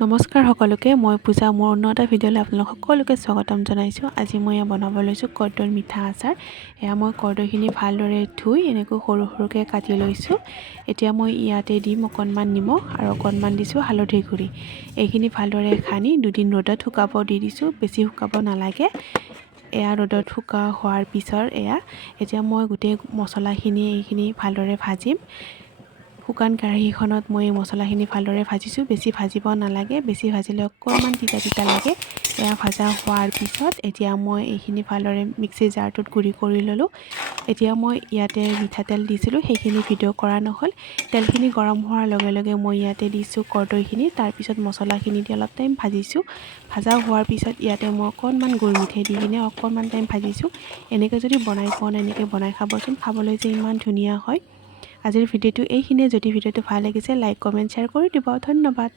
নমস্কাৰ সকলোকে মই পূজা মোৰ অন্য এটা ভিডিঅ'লৈ আপোনালোক সকলোকে স্বাগতম জনাইছোঁ। আজি মই বনাব লৈছোঁ কৰ্দৈৰ মিঠা আচাৰ। এয়া মই কৰ্দৈখিনি ভালদৰে ধুই এনেকৈ সৰু সৰুকৈ কাটি লৈছোঁ। এতিয়া মই ইয়াতে দিম অকণমান নিমখ আৰু অকণমান দিছোঁ হালধি গুড়ি। এইখিনি ভালদৰে সানি দুদিন ৰ'দত শুকাব দি দিছোঁ, বেছি শুকাব নালাগে। এয়া ৰ'দত শুকা হোৱাৰ পিছত এতিয়া মই গোটেই মছলাখিনি এইখিনি ভালদৰে ভাজিম। শুকান কেৰাহীখনত মই মছলাখিনি ভালদৰে ভাজিছোঁ, বেছি ভাজিব নালাগে, বেছি ভাজিলে অকণমান তিতা তিতা লাগে। এয়া ভাজা হোৱাৰ পিছত এতিয়া মই এইখিনি ভালদৰে মিক্সি জাৰটোত গুড়ি কৰি ল'লোঁ। এতিয়া মই ইয়াতে মিঠাতেল দিছিলোঁ, সেইখিনি ভিডিঅ' কৰা নহ'ল। তেলখিনি গৰম হোৱাৰ লগে লগে মই ইয়াতে দিছোঁ কৰ্দৈখিনি, তাৰপিছত মছলাখিনি দি অলপ টাইম ভাজিছোঁ। ভাজা হোৱাৰ পিছত ইয়াতে মই অকণমান গুৰ মিঠৈ দি কিনে অকণমান টাইম ভাজিছোঁ। এনেকৈ যদি বনাই পোৱা নাই এনেকৈ বনাই খাবচোন, খাবলৈ যে ইমান ধুনীয়া হয়। আজিৰ ভিডিঅ'টো এইখিনিয়ে। যদি ভিডিঅ'টো ভাল লাগিছে লাইক কমেণ্ট শ্বেয়াৰ কৰি দিব। ধন্যবাদ।